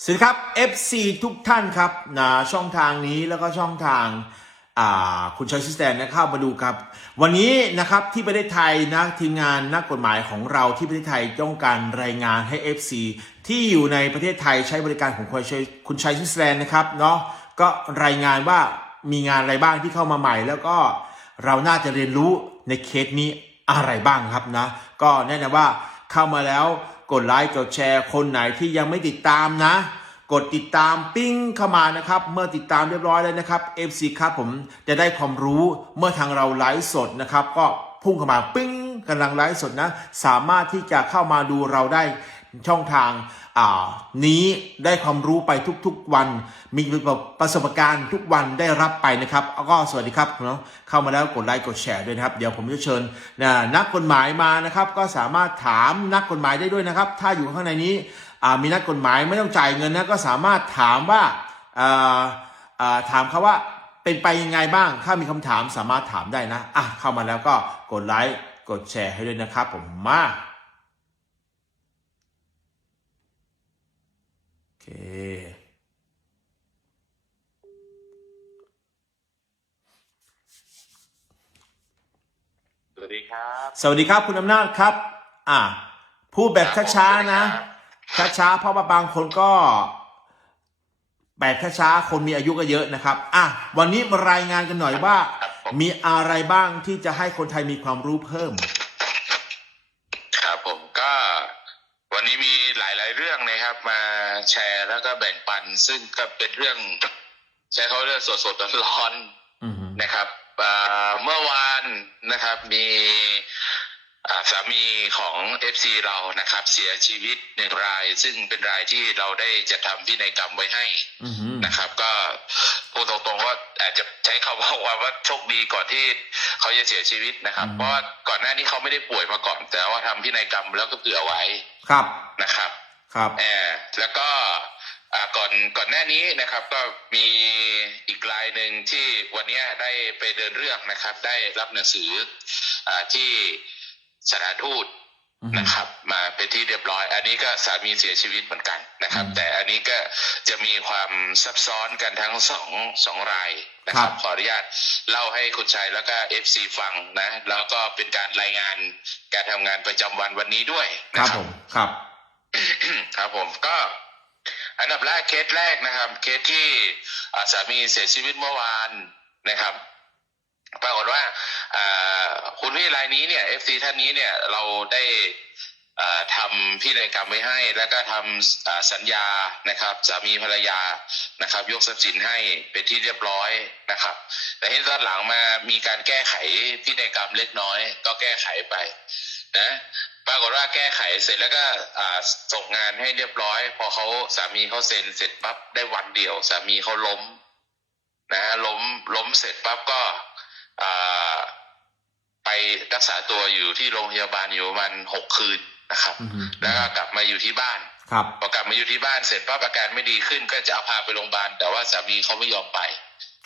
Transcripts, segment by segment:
สวัสดีครับ FC ทุกท่านครับนะช่องทางนี้แล้วก็ช่องทางาคุณชอยซิสแตนนะเข้ามาดูครับ วันนี้นะครับที่ประเทศไทยนะทีมงานนักกฎหมายของเราที่ประเทศไทยต้องการรายงานให้ FC ที่อยู่ในประเทศไทยใช้บริการของคุณชัยคุณชัยซิสแตนนะครับเนาะก็รายงานว่ามีงานอะไรบ้างที่เข้ามาใหม่ แล้วก็เราน่าจะเรียนรู้ในเคสนี้อะไรบ้างครับนะก็แนะนำว่าเข้ามาแล้ว กดไลค์กดแชร์คนไหนที่ยังไม่ติดตามนะ กดติดตามปิ้งเข้ามานะครับ เมื่อติดตามเรียบร้อยแล้วนะครับ FC ครับผมจะได้ความรู้เมื่อทางเราไลฟ์สดนะครับ ก็พุ่งเข้ามาปิ้งกำลังไลฟ์สดนะ สามารถที่จะเข้ามาดูเราได้ช่องทาง นี้ได้ความรู้ไปทุกๆวัน มีประสบการณ์ทุกวันได้รับไปนะครับก็สวัสดีครับเนาะเข้ามาแล้วกดไลค์กดแชร์ด้วยนะครับ เดี๋ยวผมจะเชิญน,นักกฎหมายมานะครับ ก็สามารถถามนักกฎหมายได้ด้วยนะครับ ถ้าอยู่ข้างในนี้มีนักกฎหมายไม่ต้องจ่ายเงินนะก็สามารถถามว่าถามเขาว่าเป็นไปยังไงบ้าง ถ้ามีคำถามสามารถถามได้นะอะเข้ามาแล้วก็กดไลค์กดแชร์ให้ด้วยนะครับผมมาโอเค สวัสดีครับ สวัสดีครับคุณอำนาจครับ อะพูดแบบช้าๆนะ ช้าๆเพราะว่าบางคนก็แบบช้าๆคนมีอายุก็เยอะนะครับ อะวันนี้มารายงานกันหน่อยว่า มีอะไรบ้างที่จะให้คนไทยมีความรู้เพิ่ม แชร์แล้วก็แบ่งปัน ซึ่งก็เป็นเรื่องใช้เขาเรื่องสดๆร้อนอืมๆนะครับอ่าเมื่อวานนะครับมีอ่าสามีของเอฟซีเรานะครับ เสียชีวิตหนึ่งราย ซึ่งเป็นรายที่เราได้จัดทำพินัยกรรมไว้ให้อืมนะครับ ก็พูดตรงๆว่าอาจจะใช้คำว่าว่าว่าโชคดีก่อนที่เขาจะเสียชีวิตนะครับ เพราะว่าก่อนหน้านี้เขาไม่ได้ป่วยมาก่อน แต่ว่าทำพินัยกรรมแล้วก็เผื่อไว้ครับนะครับ ครับแอบแล้วก็อ่าก่อนก่อนหน้านี้นะครับก็มีอีกรายหนึ่งที่วันนี้ได้ไปเดินเรื่องนะครับ ได้รับหนังสืออ่าที่สถานทูตอืมนะครับ มาเป็นที่เรียบร้อย อันนี้ก็สามีเสียชีวิตเหมือนกันนะครับอืมแต่อันนี้ก็จะมีความซับซ้อนกันทั้งสองสองรายนะคครัรับบขออนุญาตเล่าให้คุณชัยแล้วก็เอฟซีฟังนะ แล้วก็เป็นการรายงานการทำงานประจำวันวันนี้ด้วยคนะรับครัผบมครับ ครับผมก็อันดับแรกเคสแรกนะครับ เคสที่สามีเสียชีวิตเมื่อวานนะครับปรากฏว่าคุณพี่รายนี้เนี่ยเอฟซีท่านนี้เนี่ยเราได้ทำพินัยกรรมไว้ให้ แล้วก็ทำสัญญานะครับสามีภรรยานะครับ ยกทรัพย์สินให้เป็นที่เรียบร้อยนะครับ แต่ที่ตอนหลังมามีการแก้ไขพินัยกรรมเล็กน้อย ก็แก้ไขไปนะ ปรากฏว่าแก้ไขเสร็จแล้วก็อ่าส่งงานให้เรียบร้อย พอเขาสามีเขาเซ็นเสร็จปั๊บได้วันเดียว สามีเขาล้มนะล้มล้มเสร็จปั๊บก็อ่าไปรักษาตัวอยู่ที่โรงพยาบาลอยู่ประมาณหกคืนนะครับอืมแล้วก็กลับมาอยู่ที่บ้านครับพอกลับมาอยู่ที่บ้านเสร็จปั๊บอาการไม่ดีขึ้นก็จะเอาพาไปโรงพยาบาลแต่ว่าสามีเขาไม่ยอมไป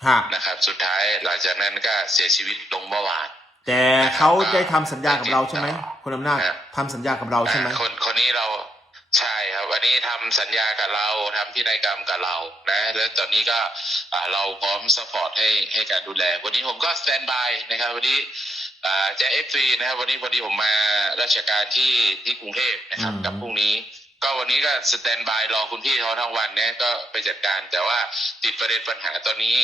ฮะนะครับ สุดท้ายหลังจากนั้นก็เสียชีวิตลงเมื่อวาน แต่เขาได้ทำสัญญากับเราใช่ไหมคุณอำนาจฮะทำสัญญากับเราใช่ไหม อ่าคนคนนี้เราใช่ครับวันนี้ทำสัญญากับเราทำพินัยกรรมกับเรานะ แล้วตอนนี้ก็อ่าเราพร้อมสปอร์ตให้ให้การดูแล วันนี้ผมก็สแตนบายนะครับ วันนี้อ่าจะเอฟซีนะครับ วันนี้พอดีผมมาราชการที่ที่กรุงเทพนะครับ อืม กับพรุ่งนี้ ก็วันนี้ก็สแตนบายรอคุณพี่เขาทั้งวันเนี่ยก็ไปจัดการ แต่ว่าติดประเด็นปัญหาตอนนี้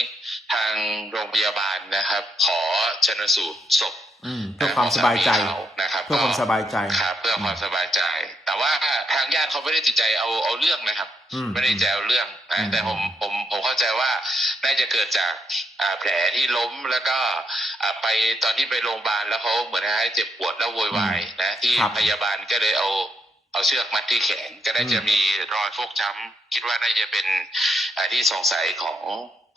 ทางโรงพยาบาลนะครับ ขอชนสูตรศพอืมเพื่อความสบายใจของสมีเขานะครับเพื่อความก็สบายใจครับเพื่อความสบายใจ แต่ว่าทางญาติเขาไม่ได้ติดใจเอาเอาเรื่องนะครับอืมไม่ได้จะเอาเรื่องอืนะมแต่ผมผมผมเข้าใจว่าน่าจะเกิดจากอ่าแผลที่ล้มแล้วก็อ่าไปตอนที่ไปโรงพยาบาลแล้วเขาเหมือนให้เจ็บปวดแล้วโวยวายนะที่ครับพยาบาลก็เลยเอา เอาเชือกมัดที่แขนก็น่าจะอืมมีรอยฟกช้ำคิดว่าน่าจะเป็นอ่าที่สงสัยของ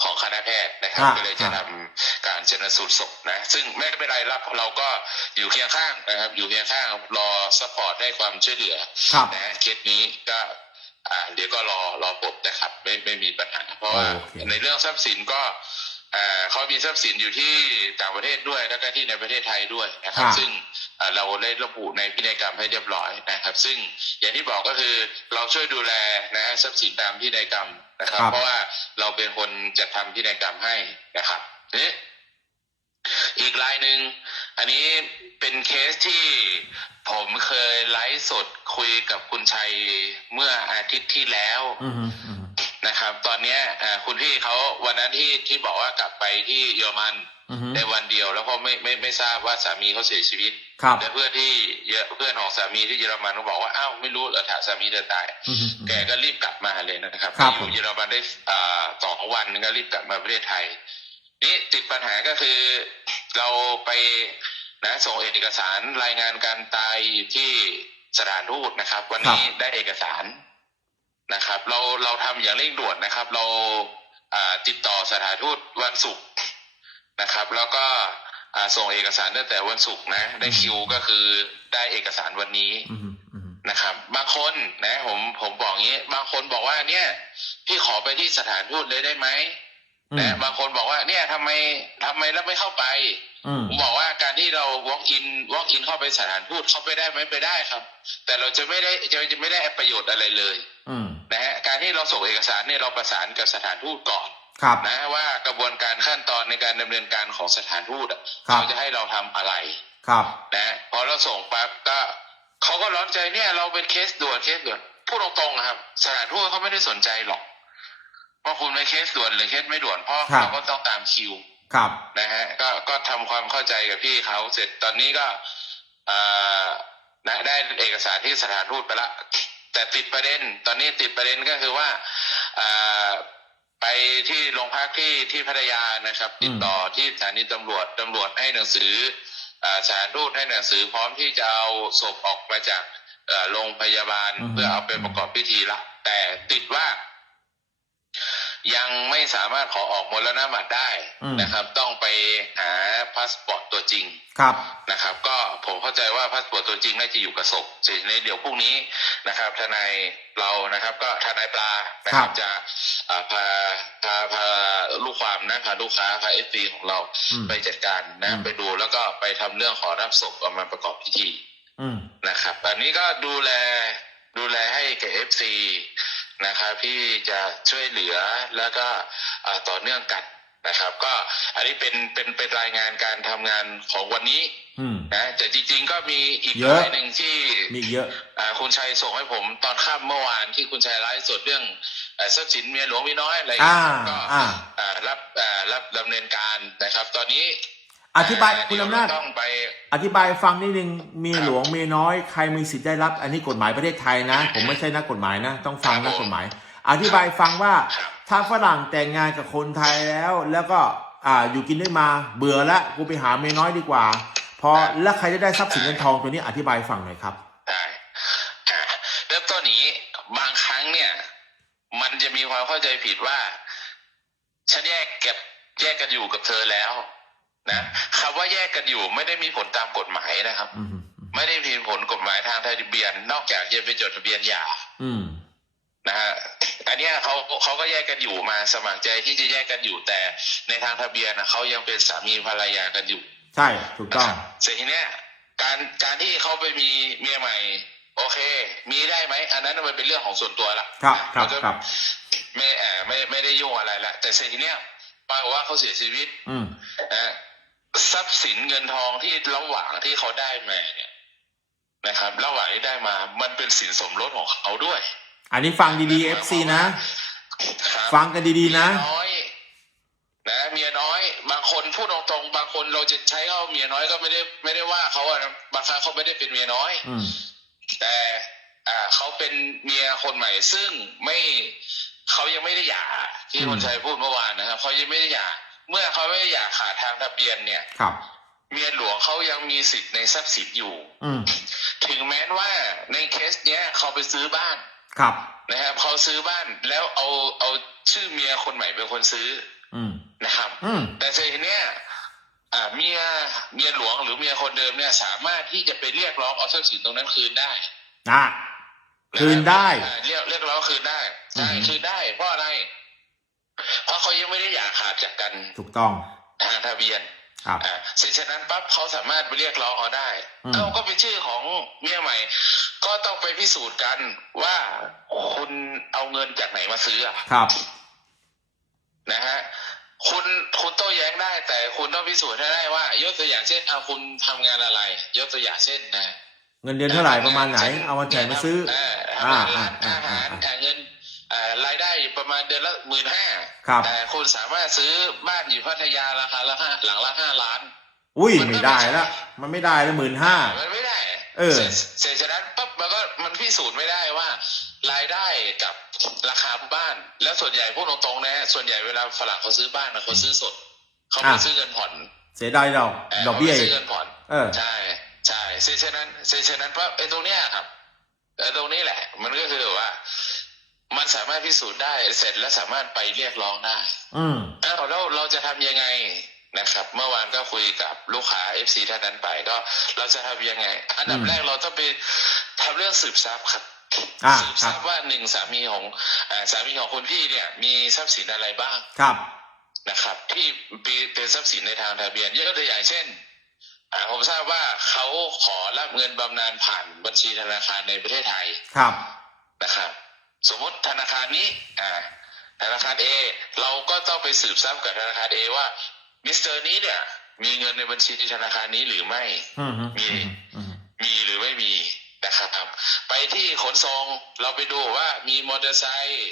ของคณะแพทย์นะครับ ก็เลยจะทำการชนสูตรศพนะ ซึ่งไม่เป็นไรรับเราก็อยู่เคียงข้างนะครับ อยู่เคียงข้างรอซัพพอร์ตให้ความช่วยเหลือครับนะเคสนี้ก็อ่าเดี๋ยวก็รอรอปลดนะครับ ไม่ไม่มีปัญหา เพราะว่าโอเคในเรื่องทรัพย์สินก็อ่าเขามีทรัพย์สินอยู่ที่ต่างประเทศด้วยแล้วก็ที่ในประเทศไทยด้วยนะครับ ซึ่ง เอ่อเราได้ระบุในพินัยกรรมให้เรียบร้อยนะครับ ซึ่งอย่างที่บอกก็คือเราช่วยดูแลนะทรัพย์สินตามพินัยกรรมนะครับครับเพราะว่าเราเป็นคนจัดทำพินัยกรรมให้นะครับทีนี้อีกรายหนึ่งอันนี้เป็นเคสที่ผมเคยไลฟ์สดคุยกับคุณชัยเมื่ออาทิตย์ที่แล้วอืมฮึอืมฮึ นะครับ ตอนเนี้ยเอ่อคุณพี่เขาวันนั้นที่ที่บอกว่ากลับไปที่เยอรมันอืมฮึในวันเดียวแล้วก็ไม่ไม่ไม่ทราบว่าสามีเขาเสียชีวิตครับแต่เพื่อนที่เยอะเพื่อนของสามีที่เยอรมันก็บอกว่าอ้าวไม่รู้เหรอถามสามีเธอตายอืมฮึแกก็รีบกลับมาเลยนะครับครับไปอยู่เยอรมันได้อ่าสองวันนึงก็รีบกลับมาประเทศไทย นี่ติดปัญหาก็คือเราไปนะส่งเอกสารรายงานการตายอยู่ที่สถานทูตนะครับ วันนี้ได้เอกสาร นะครับ เราเราทำอย่างเร่งด่วนนะครับ เราอ่าติดต่อสถานทูตวันศุกร์นะครับ แล้วก็อ่าส่งเอกสารตั้งแต่วันศุกร์นะ ได้คิวก็คือได้เอกสารวันนี้อืมฮึอืมฮึนะครับ บางคนนะ ผมผมบอกงี้ บางคนบอกว่าเนี่ย พี่ขอไปที่สถานทูตเลยได้ไหม อืมนะบางคนบอกว่า เนี่ยทำไมทำไมแล้วไม่เข้าไปอืมผมบอกว่าการที่เรา walk in walk in เข้าไปสถานทูตเข้าไปได้ไหมไปได้ครับ แต่เราจะไม่ได้จะจะไม่ได้ประโยชน์อะไรเลยอืมนะฮะการที่เราส่งเอกสารเนี่ยเราประสานกับสถานทูตก่อนครับนะว่ากระบวนการขั้นตอนในการดำเนินการของสถานทูตอะครับเขาจะให้เราทำอะไรครับนะพอเราส่งปั๊บก็เขาก็ร้อนใจเนี่ย เราเป็นเคสด่วนเคสด่วนพูดตรงๆนะครับ สถานทูตเขาไม่ได้สนใจหรอก ว่าคุณเป็นเคสด่วนหรือเคสไม่ด่วนเพราะครับ เราก็ต้องตามคิวครับ นะฮะก็ก็ทำความเข้าใจกับพี่เขาเสร็จตอนนี้ก็อ่านะได้เอกสารที่สถานทูตไปละแต่ติดประเด็น ตอนนี้ติดประเด็นก็คือว่าอ่าไปที่โรงพักที่ที่พัทยานะครับติดต่อที่สถานีตำรวจตำรวจให้หนังสืออ่าสถานทูตให้หนังสือพร้อมที่จะเอาศพออกมาจากเอ่อโรงพยาบาลอือฮึเพื่อเอาไปประกอบพิธีละแต่ติดว่า ยังไม่สามารถขอออกมรณบัตรได้อืมนะครับ ต้องไปหาพาสปอร์ตตัวจริงครับนะครับ ก็ผมเข้าใจว่าพาสปอร์ตตัวจริงน่าจะอยู่กับศพเสร็จในเดี๋ยวพรุ่งนี้นะครับ ทนายเรานะครับ ก็ทนายปลานะคครัรับบจะอ่าพาพาพาลูกความนะพาลูกค้าพาเอฟซีของเราอืมไปจัดการนะอืมไปดูแล้วก็ไปทำเรื่องขอรับศพเอามาประกอบพิธีอืมนะครับ อันนี้ก็ดูแลดูแลให้แก่เอฟซี นะครับที่จะช่วยเหลือแล้วก็อ่าต่อเนื่องกันนะครับ ก็อันนี้เป็นเป็นเป็นรายงานการทำงานของวันนี้อืมนะแต่จริงๆก็มีอีกเยอะรายหนึ่งที่มีเยอะอ่าคุณชัยส่งให้ผมตอนค่ำเมื่อวานที่คุณชัยไลฟ์สดเรื่องเอ่อทรัพย์สินเมียหลวงมีน้อยอะไรอย่างอ่าเงี้ยครับก็อ่าอ่ารับอ่ารับดำเนินการนะครับ ตอนนี้ อธิบายเคุณอำนาจเดี๋ยวเรต้องไป อธิบายฟังนิดนึงเมียหลวงเมียน้อยใครมีสิทธิ์ได้รับ อันนี้กฎหมายประเทศไทยนะ ผมไม่ใช่นักกฎหมายนะ ต้องฟังนักกฎหมาย อธิบายฟังว่าครับถ้าฝรั่งแต่งงานกับคนไทยแล้ว แล้วก็อ่าอยู่กินได้มาเบื่อละกูไปหาเมียน้อยดีกว่า พอแล้วใครจะได้ทรัพย์สินเงินทองตัวนี้อธิบายฟังหน่อยครับได้อ่าเริ่มต้นอย่างนี้บางครั้งเนี่ย มันจะมีความเข้าใจผิดว่า ฉันแยกเก็บแยกกันอยู่กับเธอแล้ว นะคำว่าแยกกันอยู่ไม่ได้มีผลตามกฎหมายนะครับอืมไม่ได้มีผลกฎหมายทางทะเบียน นอกจากจะไปจดทะเบียนหย่าอืมนะฮะอันเนี้ยเขาเขาก็แยกกันอยู่มาสมัครใจที่จะแยกกันอยู่แต่ในทางทะเบียนนะเขายังเป็นสามีภรรยากันอยู่ ใช่ถูกต้องเสร็จทีเนี้ยการการที่เขาไปมีเมียใหม่ โอเค มีได้ไหมอันนั้นมันเป็นเรื่องของส่วนตัวละครับครับมันก็ครับไม่เออไม่ไม่ได้ยุ่งอะไรละแต่เสร็จทีเนี้ยปรากฏว่าเขาเสียชีวิต อืมนะ ทรัพย์สินเงินทองที่ระหว่างที่เขาได้มาเนี่ยนะครับ ระหว่างที่ได้มา มันเป็นสินสมรสของเขาด้วย อันนี้ฟังดีๆ FC นะครับฟังกันดีๆนะเมียน้อยนะเมียน้อย บางคนพูดตรงๆ บางคนเราจะใช้เขาเมียน้อยก็ไม่ได้ไม่ได้ว่าเขาอะนะบางครั้งเขาไม่ได้เป็นเมียน้อยอืมแต่อ่าเขาเป็นเมียคนใหม่ซึ่งไม่เขายังไม่ได้หย่าที่อืมคนชัยพูดเมื่อวานนะครับเขายังไม่ได้หย่า เมื่อเขาไม่ได้หย่าขาดทางทะเบียนเนี่ยครับ เมียหลวงเขายังมีสิทธิ์ในทรัพย์สินอยู่ อืมถึงแม้ว่าในเคสเนี้ยเขาไปซื้อบ้านครับนะครับเขาซื้อบ้านแล้วเอาเอาชื่อเมียคนใหม่เป็นคนซื้อ อืมนะครับอืมแต่ทีเนี้ยอ่าเมียเมียหลวงหรือเมียคนเดิมเนี่ยสามารถที่จะไปเรียกร้องเอาทรัพย์สินตรงนั้นคืนได้อะคืนได้อ่าเรียกเรียกร้องคืนได้ใช่อือฮึคืนได้เพราะอะไร เพราะเขายังไม่ได้หย่าขาดจากกันถูกต้องทางทะเบียนครับอ่าเสร็จฉะนั้นปั๊บเขาสามารถไปเรียกร้องเอาได้อืมเอ้าก็เป็นชื่อของเมียใหม่ ก็ต้องไปพิสูจน์กันว่าคุณเอาเงินจากไหนมาซื้ออะครับนะฮะคุณคุณโต้แย้งได้ แต่คุณต้องพิสูจน์ให้ได้ว่ายกตัวอย่างเช่นเอาคุณทำงานอะไร ยกตัวอย่างเช่นนะเงินเดือนเท่าไหร่ประมาณไหน เอามาจ่ายมาซื้อเอ่าร้านอ่าอาหารอ่าอ่าเงินอ่ารายได้อยู่ ประมาณเดือนละหมื่นห้าครับ แต่คุณสามารถซื้อบ้านอยู่พัทยาราคาละห้าหลังละห้าล้าน อุ้ยมันก็ไม่ได้ไม่ใช่แล้วมันไม่ได้แล้วหมื่นห้ามันไม่ได้เออสร็จเสร็จฉะนั้นปั๊บมันก็มันพิสูจน์ไม่ได้ว่ารายได้กับราคาบ้าน แล้วส่วนใหญ่พูดตรงๆนะส่วนใหญ่เวลาฝรั่งเขาซื้อบ้านนะเขาซื้อสดเขาไม่อะซื้อเงินผ่อน เสียดายดอกเออดอกเบี้ยขาไม่อีซื้อกเงินผ่อนเออใช่ใช่เสร็จฉะนั้นเสร็จฉะนั้นปั๊บไอ้ตรงเนี้ยครับไอ้ตรงนี้แหละ มันก็คือว่า มันสามารถพิสูจน์ได้เสร็จแล้วสามารถไปเรียกร้องได้ อืมอ้าวแล้วเราจะทำยังไงนะครับ เมื่อวานก็คุยกับลูกค้า FC ท่านนั้นไปก็ เราจะทำยังไง อันดับอืมแรกเราต้องไปทำเรื่องสืบทรัพย์ครับอ่าสืบทรัพครัย์บว่าหนึ่งสามีของอ่าสามีของคุณพี่เนี่ย มีทรัพย์สินอะไรบ้างครับนะครับ ที่เป็นทรัพย์สินในทางทะเบียนยกตัวอย่างเช่นอ่าผมทราบว่าเขาขอรับเงินบำนาญผ่านบัญชีธนาคารในประเทศไทยครับนะครับ สมมติธนาคารนี้อ่าธนาคาร A เราก็ต้องไปสืบทรัพย์กับธนาคาร A ว่ามิสเตอร์นี้เนี่ย มีเงินในบัญชีธนาคารนี้หรือไม่อืมฮึมีอืมอืมมีหรือไม่มีนะครับ ไปที่ขนส่งเราไปดูว่ามีมอเตอร์ไซค์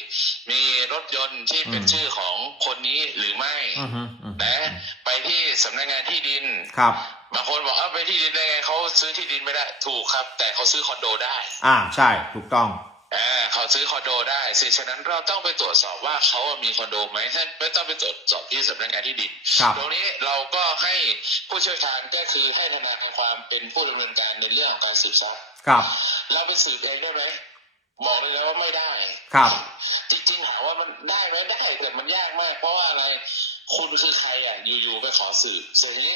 มีรถยนต์ที่เป็นชื่อของคนนี้หรือไม่อืมฮึอืมนะไปที่สำนักงานที่ดินครับบางคนบอกเอ้าไปที่ดินได้ไงเขาซื้อที่ดินไม่ได้ถูกครับ แต่เขาซื้อคอนโดได้ อ่าใช่ถูกต้อง อ่าเขาซื้อคอนโดได้สิฉะนั้นเราต้องไปตรวจสอบว่าเขามีคอนโดไหมถ้าไม่ต้องไปตรวจสอบที่สำนักงานที่ดินครับตรงนี้เราก็ให้ผู้เชี่ยวชาญก็คือให้ธนาคารความเป็นผู้ดำเนินการในเรื่องของการสืบทรัพย์ครับเราไปสืบเองได้ไหมบอกเลยแล้วว่าไม่ได้ครับ จริงๆถามว่ามันได้ไหมได้แต่มันยากมาก เพราะว่าอะไรคุณคือใครอะอยู่ๆไปขอสืบส่วนนี้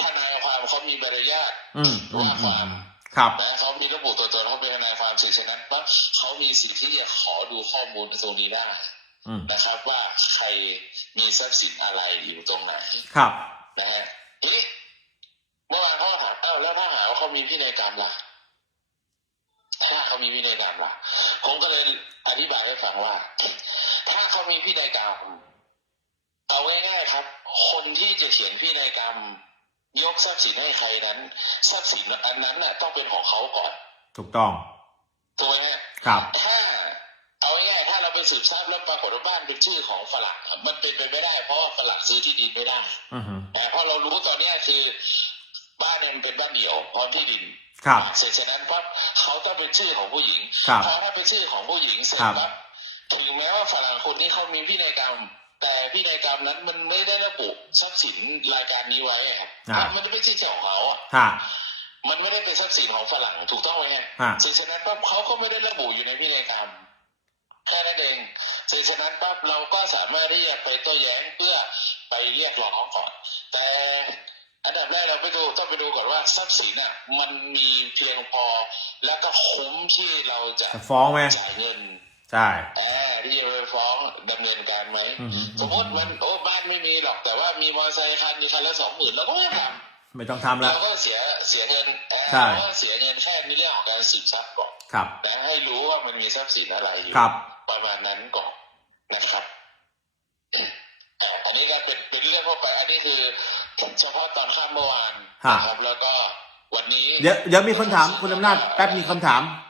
ทนายความเขามีใบอนุญาตอืมอืมอืม ครับนะเขามีระบุตัวตนเขาเป็นทนายความสื่อฉะนั้นว่าเขามีสิทธิ์ที่จะขอดูข้อมูลตรงนี้ได้อืมนะครับ ว่าใครมีทรัพย์สินอะไรอยู่ตรงไหนครับนะฮะทีนี้เมื่อวานเขาถามอ้าวแล้วถ้าหาว่าเขามีพินัยกรรมล่ะถ้าเขามีพินัยกรรมล่ะผมก็เลยอธิบายให้ฟังว่า ถ้าเขามีพินัยกรรมเอาง่ายๆครับ คนที่จะเขียนพินัยกรรม ยกทรัพย์สินให้ใครนั้นทรัพย์สินอันนั้นน่ะต้องเป็นของเขาก่อน ถูกต้องถูกไหมฮะครับถ้าเอาง่ายๆถ้าเราไปสืบทราบแล้วปรากฏว่าบ้านเป็นชื่อของฝรั่งมันเป็นไปไม่ได้ เพราะว่าฝรั่งซื้อที่ดินไม่ได้อืมฮึแต่เพราะเรารู้ตอนเนี้ยคือ บ้านเนี่ยมันเป็นบ้านเดี่ยวพร้อมที่ดินครับเสร็จฉะนั้นปั๊บเขาต้องเป็นชื่อของผู้หญิงครับพอถ้าเป็นชื่อของผู้หญิงเสร็จครับปั๊บถึงแม้ว่าฝรั่งคนนี้เขามีพินัยกรรม แต่พินัยกรรมนั้นมันไม่ได้ระบุทรัพย์สินรายการนี้ไว้อะครับอ่ามันไม่ใช่ของเขาอะฮะมันไม่ได้เป็นทรัพย์สินของฝรั่งถูกต้องไหมฮะฮะซึ่งฉะนั้นปั๊บเขาก็ไม่ได้ระบุอยู่ในพินัยกรรมแค่นั้นเองซึ่งฉะนั้นปั๊บเราก็สามารถที่จะไปโต้แย้งเพื่อไปเรียกร้องก่อน แต่อันดับแรกเราไปดูต้องไปดูก่อนว่าทรัพย์สินอะมันมีเพียงพอ แล้วก็คุ้มที่เราจะจะฟ้องไหมจ่ายเงิน ใช่แอบที่จะไปฟ้องดำเนินการไหมอืมฮึสมมติมันโอ้บ้านไม่มีหรอกแต่ว่ามีมอเตอร์ไซค์คันมีคันละสองหมื่นเราก็ไม่ทำไม่ต้องทำละเราก็เสียเสียเงินเอ่อใช่เราก็เสียเงินแค่ในเรื่องของการสืบทรัพย์ก่อนครับนะให้รู้ว่ามันมีทรัพย์สินอะไรอยู่ครับประมาณนั้นก่อนนะครับอ่าอันนี้ก็เป็นเป็นเรื่องทั่วไปอันนี้คือเฉพาะตอนข้ามเมื่อวานฮะนะครับแล้วก็วันนี้เดี๋ยวเดี๋ยวมีคนถามคุณอำนาจแป๊บมีคำถามครับค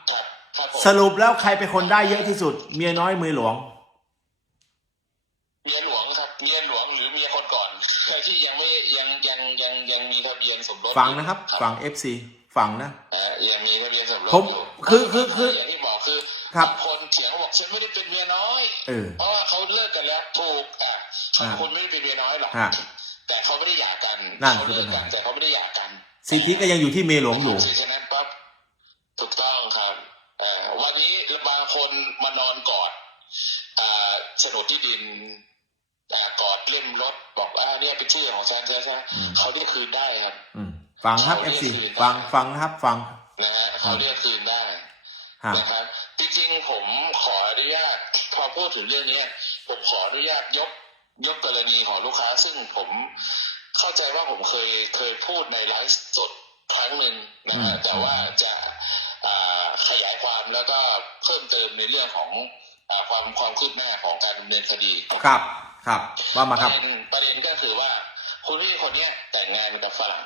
รับ ผมสรุปแล้วใครเป็นคนได้เยอะที่สุด เมียน้อยมือหลวง เมียหลวงครับเมียหลวงหรือเมียคนก่อนที่ยังไม่ยังยังยังยังมีทะเบียนสมรสฟังนะครับอยู่ฟังเอฟซีฟังนะอ่ายังมีทะเบียนสมรสผมอยู่คือคือคืออย่างที่บอกคือครับบางคนเถียงบอกฉันไม่ได้เป็นเมียน้อย เออ เพราะว่าเขาเลิกกันแล้วถูกอะอ่าคุณไม่ได้เป็นเมียน้อยหรอกฮะแต่เขาไม่ได้หย่ากันนั่นเขาคือเลิปักญหากันแต่เขาไม่ได้หย่ากันสิทธิก็ยังอยู่ที่เมียหลวงอยู่ ฉะนั้นปั๊บถูกต้องครับเอ่อ วันนี้บางคนมานอนกอดอ่าโฉนดที่ดินอ่ากอดเล่มรถบอกอ่าเนี่ยเป็นชื่อของฉันใช่ไหมอืมเขาเรียกคืนได้ครับอืมฟังครับเอฟซีฟังฟังนะครับฟังนะฮะเขาเรียกคืนได้ฮะนะครับจริงๆผมขออนุญาตพอพูดถึงเรื่องนี้ผมขออนุญาตยกยกกรณีของลูกค้า ซึ่งผมเข้าใจว่าผมเคยเคยพูดในไลฟ์สดครั้งหนึ่งนะอืฮะมแต่ว่าจะอ่า ขยายความแล้วก็เพิ่มเติมในเรื่องของอาความความคืบหน้าของการดำเนินคดีครับ ครับว่ามาปครัระบเด็นประเด็นก็คือว่า คุณพี่คนเนี้ยแต่งงานกับฝรั่ง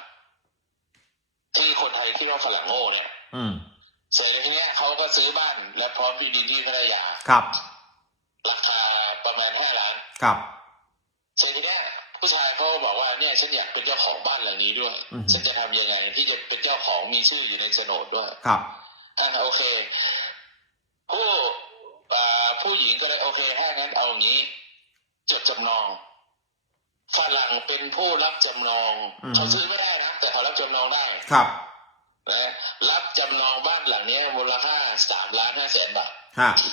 ที่คนไทยที่ว่าฝรั่งโง่เนี่ย อืมเสร็จแล้วทีเนี้ยเขาก็ซื้อบ้านและพร้อมที่ดินที่พัทยาครับ ราคาประมาณห้าล้านครับเสร็จทีเนี้ยผู้ชายเขาก็บอกว่าเนี่ยฉันอยากเป็นเจ้าของบ้านหลังนี้ด้วยอือฮึฉันจะทำยังไงที่จะเป็นเจ้าของมีชื่ออยู่ในโฉนดด้วยครับ อ่าโอเค ผู้อ่าผู้หญิงก็เลยโอเคถ้างั้นเอาอย่างนี้จดจำนองฝรั่งเป็นผู้รับจำนองอืม เขาซื้อไม่ได้นะแต่เขารับจำนองได้ครับ นะรับจำนองบ้านหลังเนี้ยมูลค่าสามล้านห้าแสนบาท ฮะอ่า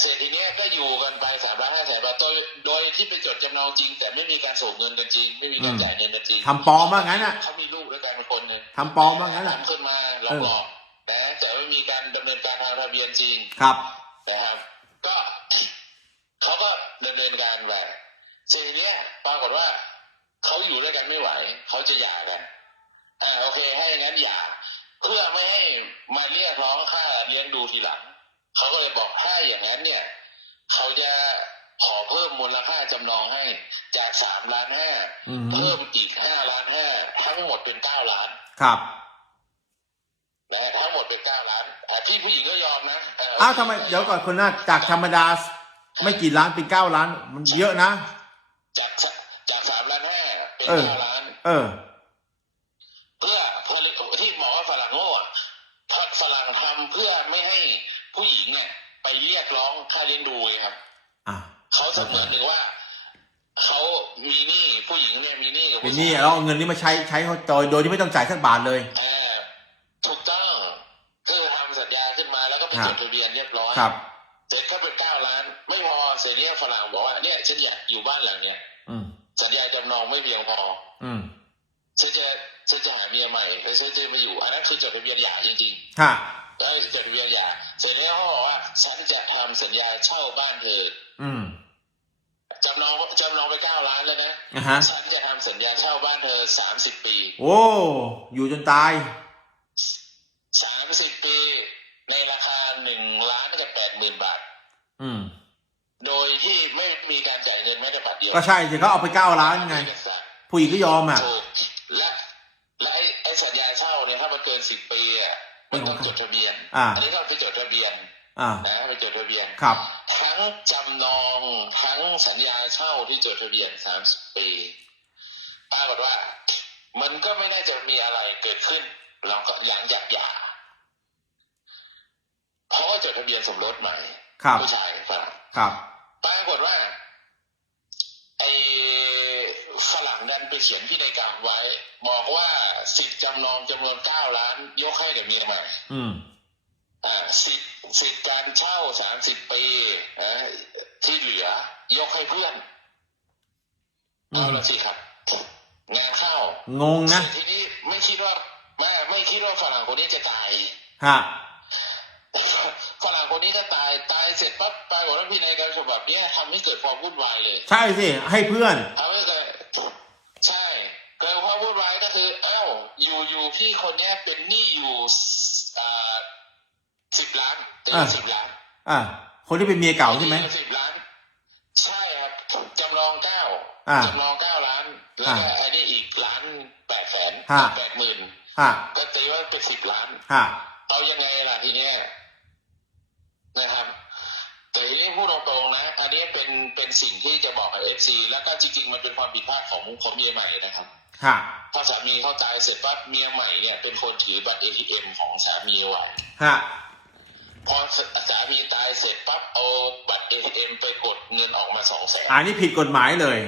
เสร็จทีเนี้ยก็อยู่กันไปสามล้านห้าแสนบาทโดยโดยที่ไปจดจำนองจริง แต่ไม่มีการส่งเงินกันจริง ไม่มีการจ่ายเงินกันจริงทำปลอมว่างั้นอะเขามีลูกด้วยกันเป็นคนหนึ่งทำปลอมว่างั้นอะทำขึ้นมาหลอกๆนะแต่ไม่มีการดำเนินการทางทะเบียนจริงครับนะครับ ก็เขาก็ดำเนินการไปทีเนี้ยปรากฏว่าเขาอยู่ด้วยกันไม่ไหวเขาจะหย่ากันอ่าโอเคให้อย่างนั้นหย่าเพื่อไม่ให้มาเรียกร้องค่าเลี้ยงดูทีหลัง เขาก็เลยบอกถ้าอย่างนั้นเนี่ยเขาจะขอเพิ่มมูลค่าจำนองให้จากสามล้านห้าอืมเพิ่มอีกห้าล้านห้าทั้งหมดเป็นเก้าล้าน ครับนะฮะทั้งหมดเป็นเก้าล้านอ่าที่ผู้หญิงก็ยอมนะเอ้าวทำไมเดี๋ยวก่อนคนหน้าจากธรรมดาไม่กี่ล้านเป็นเก้าล้าน มันเยอะนะ จากสจากสามล้านห้าเป็นเออเก้าล้าน เออ เพื่อผลิตที่หมอว่าฝรั่งโง่อะเพราะฝรั่งทำเพื่อไม่ให้ผู้หญิงเนี่ยไปเรียกร้องค่าเลี้ยงดูไงครับ อะ เขาเสมือนหนึ่งว่าเขามีหนี้ผู้หญิงเนี่ยมีหนี้กับเป็นผู้หนี่ชายแล้วเอาเงินนี้มาใช้ใช้เขาโดยโดยที่ไม่ต้องจ่ายสักบาทเลยอ่าถูกต้องคือทำสัญญาขึ้นมาแล้วก็ไปครัจบดทะเบียนเรียบร้อยครับ เสร็จก็เป็นเก้าล้าน ไม่พอเสร็จเนี่ยฝรั่งบอกว่าเนี่ยฉันอยากอยู่บ้านหลังเนี้ยอืมสัญญาจำนองไม่เพียงพอ อืมฉันจะฉันจะหาเมียใหม่แล้วฉันจะมาอยู่อันนั้นคือจดทะเบียนหย่าจริงฮะๆแล้วจดทะเบียนหย่าเสร็จแล้วเขาบอกว่าฉันจะทำสัญญาเช่าบ้านเธอ อืมจำนองจำนองไปเก้าล้านเลยนะอะฮะ ฉันจะทำสัญญาเช่าบ้านเธอสามสิบปีโอ้ อยู่จนตาย สามสิบปี ในราคาหนึ่งล้านกับแปดหมื่นบาท อืม โดยที่ไม่มีการจ่ายเงินแม้แต่บาทเดียวก็ใช่สิเขาเอาไปเก้าล้านไง ผู้หญิงก็ยอมอะ ถูกและและไอ้ไอ้สัญญาเช่าเนี่ยถ้ามันเกินสิบปีอะมันต้องจดทะเบียนอ่า นนี้ก็ไปจดทะเบียนอ่า นะไปจดทะเบียน ครับ ทั้งจำนองทั้ง สัญญาเช่าที่จดทะเบียนสามสิบปีปรากฏว่า มันก็ไม่น่าจะมีอะไรเกิดขึ้น เราก็ยังอยากหย่าเพราะว่าจดทะเบียนสมรสใหม่ครับผู้ชายฝรั่งครับปรากฏว่าไอ้ฝรั่งดันไปเขียนพินัยกรรมไว้ บอกว่าสิทธิ์จำนองจำนวนเก้าล้าน ยกให้กับเมียใหม่ อืม อ่าสิทธิ์ สิทธิ์การเช่าสามสิบปีนะที่เหลือ ยกให้เพื่อนอืเอามละสิครับงานเข้างงนะทีนี้ไม่คิดว่าไม่ไม่คิดว่าฝรั่งคนนี้จะตายฮะฝรั่งคนนี้ก็ตายตายเสร็จปั๊บปรากฏว่าพินัยกรรมฉบับเนี้ยทำให้เกิดความวุ่นวายเลย ใช่สิ ให้เพื่อนทำให้เกิดใช่เกิดความวุ่นวายก็คือ เอ้าอยู่อยู่พี่คนเนี้ยเป็นหนี้อยู่อ่า สิบล้านตัวอ่าสิบล้าน อ่า คนที่เป็นเมียเก่าใช่ไหมสิบล้าน ใช่ครับจำลองเก้าอ่าจำลองเก้าล้าน แล้วก็อันนี้อีกล้านแปดแสนฮะแปดหมื่นฮะก็ตีว่าเป็นสิบล้านฮะเอายังไงล่ะทีเนี้ยนะครับแต่ทีนี้พูดตรงๆนะ อันนี้เป็นเป็นสิ่งที่จะบอกกับเอฟซีแล้วก็จริงๆ มันเป็นความผิดพลาดของของเมียใหม่นะครับฮะถ้าสามีเขาตายเสร็จปั๊บเมียใหม่เนี่ยเป็นคนถือบัตรเอทีเอ็มของสามีไว้ฮะ พอสามีตายเสร็จปั๊บเอาบัตรเอทีเอ็มไปกดเงินออกมาสองแสนอันนี้ผิดกฎหมายเลย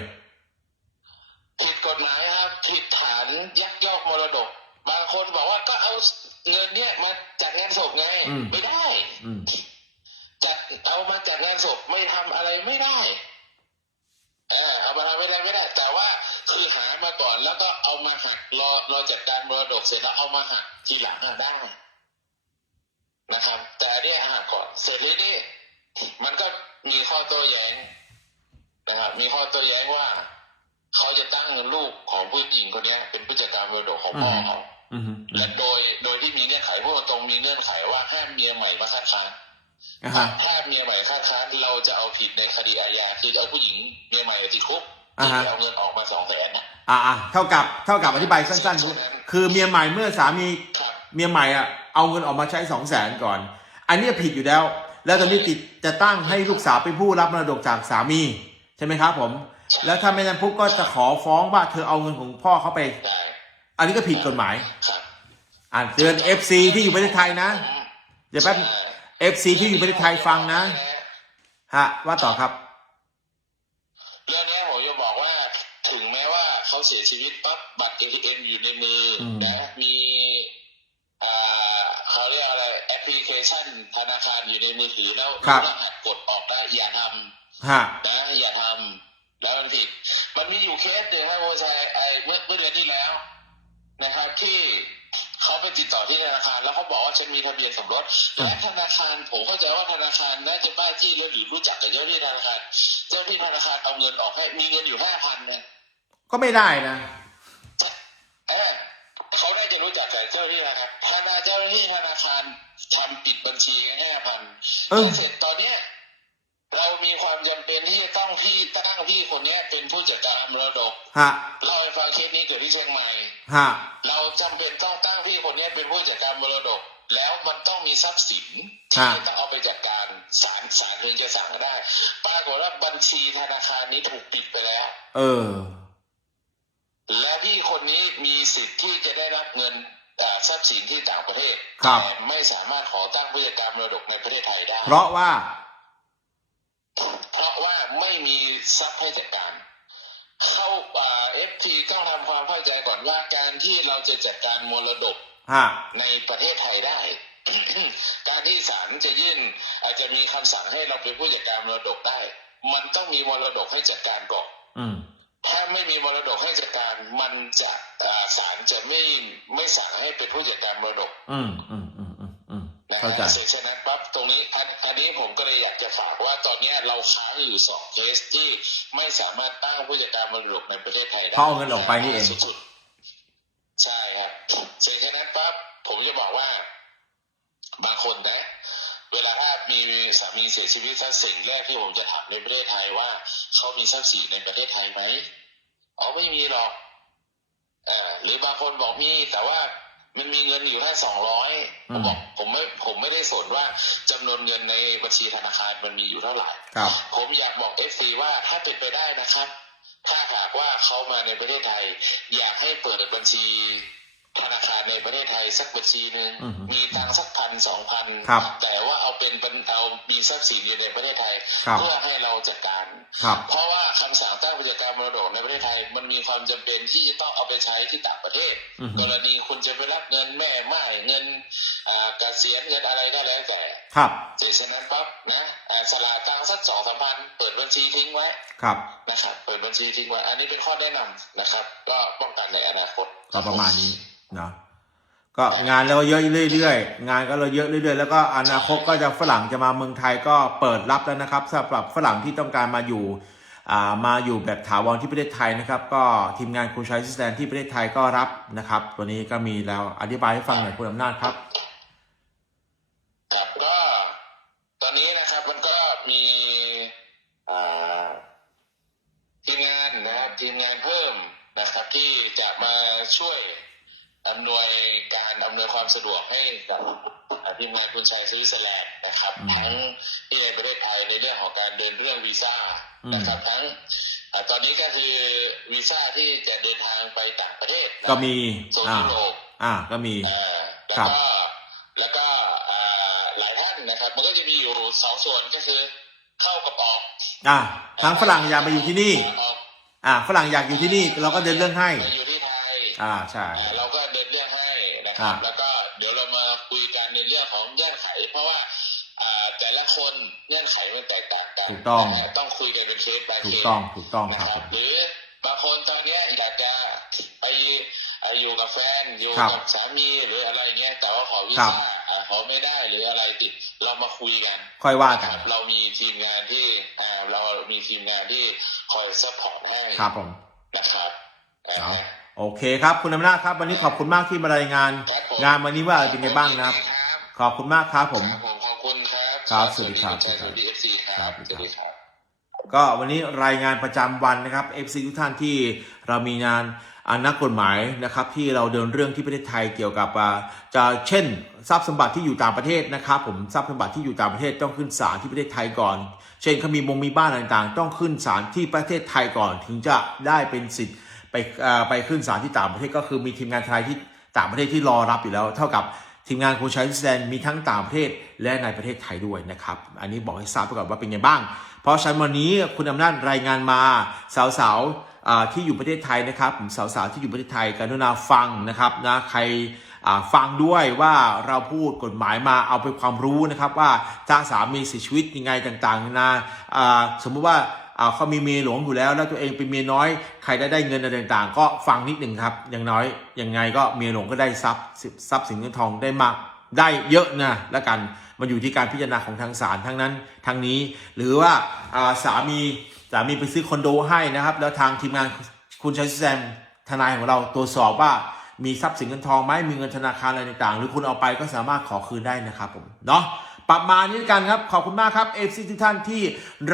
ผิดกฎหมายครับผิดฐานยักยอกมรดก บางคนบอกว่าก็เอาเงินเนี่ยมาจัดงานศพไงอืมไม่ได้อืมจัดเอามาจัดงานศพไม่ทำอะไรไม่ได้เออเอามาทำอะไรไม่ได้ แต่ว่าคือหามาก่อนแล้วก็เอามาหักรอรอจัดการมรดกเสร็จแล้วเอามาหักทีหลังอะได้ นะครับ แต่อันเนี่ยหักก่อนเสร็จแล้วนี่มันก็มีข้อโต้แย้งนะครับมีข้อโต้แย้งว่า เขาจะตั้งลูกของผู้หญิงคนเนี้ยเป็นผู้จัดการมรดกของพ่อเขาอืมอืมและโดยโดยที่มีเงื่อนไขพูดตรงๆมีเงื่อนไขว่าห้ามเมียใหม่มาคัดค้านอ่าฮะถ้าเมียใหม่คัดค้านเราจะเอาผิดในคดีอาญาคือเอาผู้หญิงเมียใหม่ติดคุกอ่าที่ฮะไปเอาเงินออกมาสองแสนนะอ่าอ่าเท่ากับเท่ากับอธิบายสั้น ๆ คือเมียใหม่เมื่อสามีครับเมียใหม่อะ เอาเงินออกมาใช้สองแสนก่อน อันเนี้ยผิดอยู่แล้ว แล้วตอนนี้ติดจะตั้งให้ลูกสาวเป็นผู้รับมรดกจากสามีใช่ไหมครับผม แล้วถ้าไม่นั้นปุ๊บก็จะขอฟ้องว่าเธอเอาเงินของพ่อเขาไปได้อันนี้ก็ผิดกฎหมายครับอ่าเตือน FC ที่อยู่ประเทศไทยนะเดี๋ยวแป๊บ FC ที่อยู่ประเทศไทยฟังนะฮะว่าต่อครับเรื่องนี้ผมจะบอกว่าถึงแม้ว่าเขาเสียชีวิตปั๊บบัตร ATM อยู่ในมืออมนะมีอ่าเขาเรียกอะไรแอปพ ลิเคชันธนาคารอยู่ในมือถือแล้วรหัสกดออกได้อย่าทำฮะนะอย่าทำแล้วมันผิดมันมีอยู่เคสหนึ่งครับโอชัยไอ้เมื่อเมื่อเดือนที่แล้ว นะครับที่เขาไปติดต่อที่ธนาคารแล้วเขาบอกว่าฉันมีทะเบียนสมรสและธนาคารผมเข้าใจว่าธนาคารน่าจะบ้าจี้แล้วหรือรู้จักกับเจ้าหน้าที่ธนาคาร เจ้าหน้าที่ธนาคารเอาเงินออกให้มีเงินอยู่ห้าพันนะก็ไม่ได้นะ เออเขาน่าจะ รู้จักกับเจ้าหน้าที่ธนาคารธนาเจ้าหน้าที่ธนาคารทำปิดบัญชีห้าพันเออเสร็จตอนเนี้ยเรามีความจำเป็นที่จะต้องพี่ตั้งพี่คนเนี้ยเป็นผู้จัดการมรดกฮะเล่าให้ฟังเคสนี้เกิดที่เชียงใหม่ฮะเราจำเป็นต้องตั้งพี่คนเนี้ยเป็นผู้จัดการมรดก แล้วมันต้องมีทรัพย์สินที่ฮะต้องเอาไปจัดการศาลศาลถึงจะสั่งได้ปรากฏว่าบัญชีธนาคารนี้ถูกปิดไปแล้ว เออ และพี่คนนี้มีสิทธิ์ที่จะได้รับเงินเอ่อทรัพย์สินที่ต่างประเทศครับแต่ไม่สามารถขอตั้งผู้จัดการมรดกในประเทศไทยได้ เพราะว่า เพราะว่าไม่มีทรัพย์ให้จัดการ เข้าเอฟทีต้องทำความเข้าใจก่อนว่าการที่เราจะจัดการมรดกฮะในประเทศไทยได้การที่ศาลจะยื่นอาจจะมีคำสั่งให้เราเป็นผู้จัดการมรดกได้ มันต้องมีมรดกให้จัดการก่อนอืม ถ้าไม่มีมรดกให้จัดการมันจะอ่าศาลจะไม่ไม่สั่งให้เป็นผู้จัดการมรดก อืมอืมอืมอืมอืมนะเข้าใจเสร็จฉะนั้นปั๊บตรงนี้อันอันนี้ผมก็เลยอยากจะฝากว่าตอนเนี้ยเราค้างอยู่สองเคสที่ไม่สามารถตั้งผู้จัดการมรดกในประเทศไทยได้เพราะเอาเงินออกไปนี่เอง สุดๆใช่ครับเสร็จฉะนั้นปั๊บผมจะบอกว่า บางคนนะ เวลาถ้ามี สามีเสียชีวิตถ้าสิ่งแรกที่ผมจะถามในประเทศไทยว่าเขามีทรัพย์สินในประเทศไทยไหมอ๋อไม่มีหรอกอ่าหรือบางคนบอกมีแต่ว่ามันมีเงินอยู่แค่สองร้อยผมบอกผมไม่ผมไม่ได้สนว่าจำนวนเงินในบัญชีธนาคารมันมีอยู่เท่าไหร่ครับผมอยากบอกเอฟซีว่าถ้าเป็นไปได้นะครับ ถ้าหากว่าเขามาในประเทศไทย อยากให้เปิดบัญชี ธนาคารในประเทศไทยสักบัญชีหนึ่งอือฮึมีตังค์สักพันสองพันครับแต่ว่าเอาเป็นเป็นเอามีทรัพย์สินอยู่ในประเทศไทยครับเพื่อให้เราจัดการครับเพราะว่าคำสั่งตั้งผู้จัดการมรดกในประเทศไทย มันมีความจำเป็นที่จะต้องเอาไปใช้ที่ต่างประเทศอือฮึกรณีคุณจะไปรับเงินแม่ไม้เงินอ่าเกษียณเงินอะไรก็แล้วแต่ครับเสร็จฉะนั้นปั๊บนะอ่าสลากตังค์สักสองสามพันเปิดบัญชีทิ้งไว้ครับนะครับเปิดบัญชีทิ้งไว้ อันนี้เป็นข้อแนะนำนะครับ ก็ป้องกันในอนาคตก็ประมาณนี้เนะก็งานเราเยอะเรื่อยๆ งานก็เราเยอะเรื่อยๆ แล้วก็อนาคตก็จะฝรั่งจะมาเมืองไทยก็เปิดรับแล้วนะครับสำหรับฝรั่งที่ต้องการมาอยู่อ่ามาอยู่แบบถาวรที่ประเทศไทยนะครับ ก็ทีมงานคุณชัยซิสแตนที่ประเทศไทยก็รับนะครับ ตัวนี้ก็มีแล้วอธิบายให้ฟังหน่อยคุณอำนาจครับก็ตอนนี้นะครับมันก็มีอ่าทีมงานนะครับทีมงานเพิ่มนะครับที่จะมาช่วย อำนวยการอำนวยความสะดวกให้กับอ่าทีมงานคุณชัยสวิตเซอร์แลนด์นะครับอืมทั้งที่ในประเทศไทยในเรื่องของการเดินเรื่องวีซ่านะครับทั้งอ่าตอนนี้ก็คือวีซ่าที่จะเดินทางไปต่างประเทศนะก็มีโซนอ่ายุโรปอ่าก็มีอ่าแล้วครับก็แล้วก็อ่าหลายท่านนะครับ มันก็จะมีอยู่สองส่วนก็คือเข้ากับออกอ่าทั้งฝรั่งอยากมาอยู่ที่นี่ออกอ่าฝรั่งอยากอยู่ที่นี่เราก็เดินเรื่องให้มาอยู่ที่ไทยอ่าใช่ นะครับอ่าแล้วก็เดี๋ยวเรามาคุยกันในเรื่องของเงื่อนไข เพราะว่าอ่าแต่ละคนเงื่อนไขมันแตกต่างกันถูกต้องนะฮะต้องคุยกันเป็นเคส by ถูเคกสต้องถูกต้องนะครับผมหรือบางคนตอนเนี้ยอยากจะไปเอ่ออยู่กับแฟนอยู่ครับกับสามีหรืออะไรเงี้ยแต่ว่าขอวีครับซ่าอ่าขอไม่ได้หรืออะไรติดเรามาคุยกัน ค่อยว่ากันเรามีทีมงานที่อ่าเรามีทีมงานที่คอยซัพพอร์ตให้ครับผมนะครับอ่าเอา โอเคครับคุณอำนาจครับ วันนี้ขอบคุณมากที่มารายงาน ครับผมงานวันนี้ว่าเป็นไงบ้างนะครับ ขอบคุณมากครับผม ครับผมขอบคุณครับครับสวัสดีครับสวัสดีเอฟซีครับครับสวัสดีครับ ก็วันนี้รายงานประจำวันนะครับ FC ทุกท่านที่เรามีงานอานักกฎหมายนะครับ ที่เราเดินเรื่องที่ประเทศไทยเกี่ยวกับอ่าจะเช่น ทรัพย์สมบัติที่อยู่ต่างประเทศนะครับ ผมทรัพย์สมบัติที่อยู่ต่างประเทศต้องขึ้นศาลที่ประเทศไทยก่อน เช่นเขามีมงมีบ้านต่างๆ ต้องขึ้นศาลที่ประเทศไทยก่อน ถึงจะได้เป็นสิทธิ์ ไปไปขึ้นศาลที่ต่างประเทศก็คือมีทีมงานทนายที่ต่างประเทศที่รอรับอยู่แล้ว เท่ากับทีมงานคุณชัยสแตนมีทั้งต่างประเทศและในประเทศไทยด้วยนะครับ อันนี้บอกให้ทราบไปก่อนว่าเป็นไงบ้าง เพราะฉะนั้นวันนี้คุณอำนาจรายงานมาสาวๆที่อยู่ประเทศไทยนะครับสาวๆที่อยู่ประเทศไทยกรุณาฟังนะครับนะใครฟังด้วยว่าเราพูดกฎหมายมาเอาไปนความรู้นะครับว่าถ้าสามีเสียชีวิตยังไงต่างๆนานาสมมุติว่า เขามีเมียหลวงอยู่แล้ว แล้วตัวเองเป็นเมียน้อย ใครได้ได้เงินอะไรต่างๆ ก็ฟังนิดหนึ่งครับ อย่างน้อยยังไงก็เมียหลวงก็ได้ทรัพย์ทรัพย์สินเงินทองได้มากได้เยอะนะแล้วกันมันอยู่ที่การพิจารณาของทางศาลทั้งนั้นทั้งนี้ หรือว่าอ่าสามีสามีไปซื้อคอนโดให้นะครับ แล้วทางทีมงานคุณชัยแซมทนายของเราตรวจสอบว่ามีทรัพย์สินเงินทองไหมมีเงินธนาคารอะไรต่างๆ หรือคุณเอาไปก็สามารถขอคืนได้นะครับผมเนาะ ประมาณนี้กันครับ ขอบคุณมากครับเอฟซีทุกท่านที่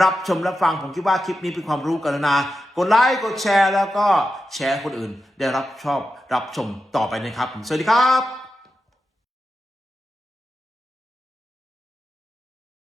รับชมรับฟัง ผมคิดว่าคลิปนี้เป็นความรู้กันนะ กดไลค์ กดแชร์แล้วก็แชร์คนอื่น ได้รับชอบรับชมต่อไปนะครับ สวัสดีครับ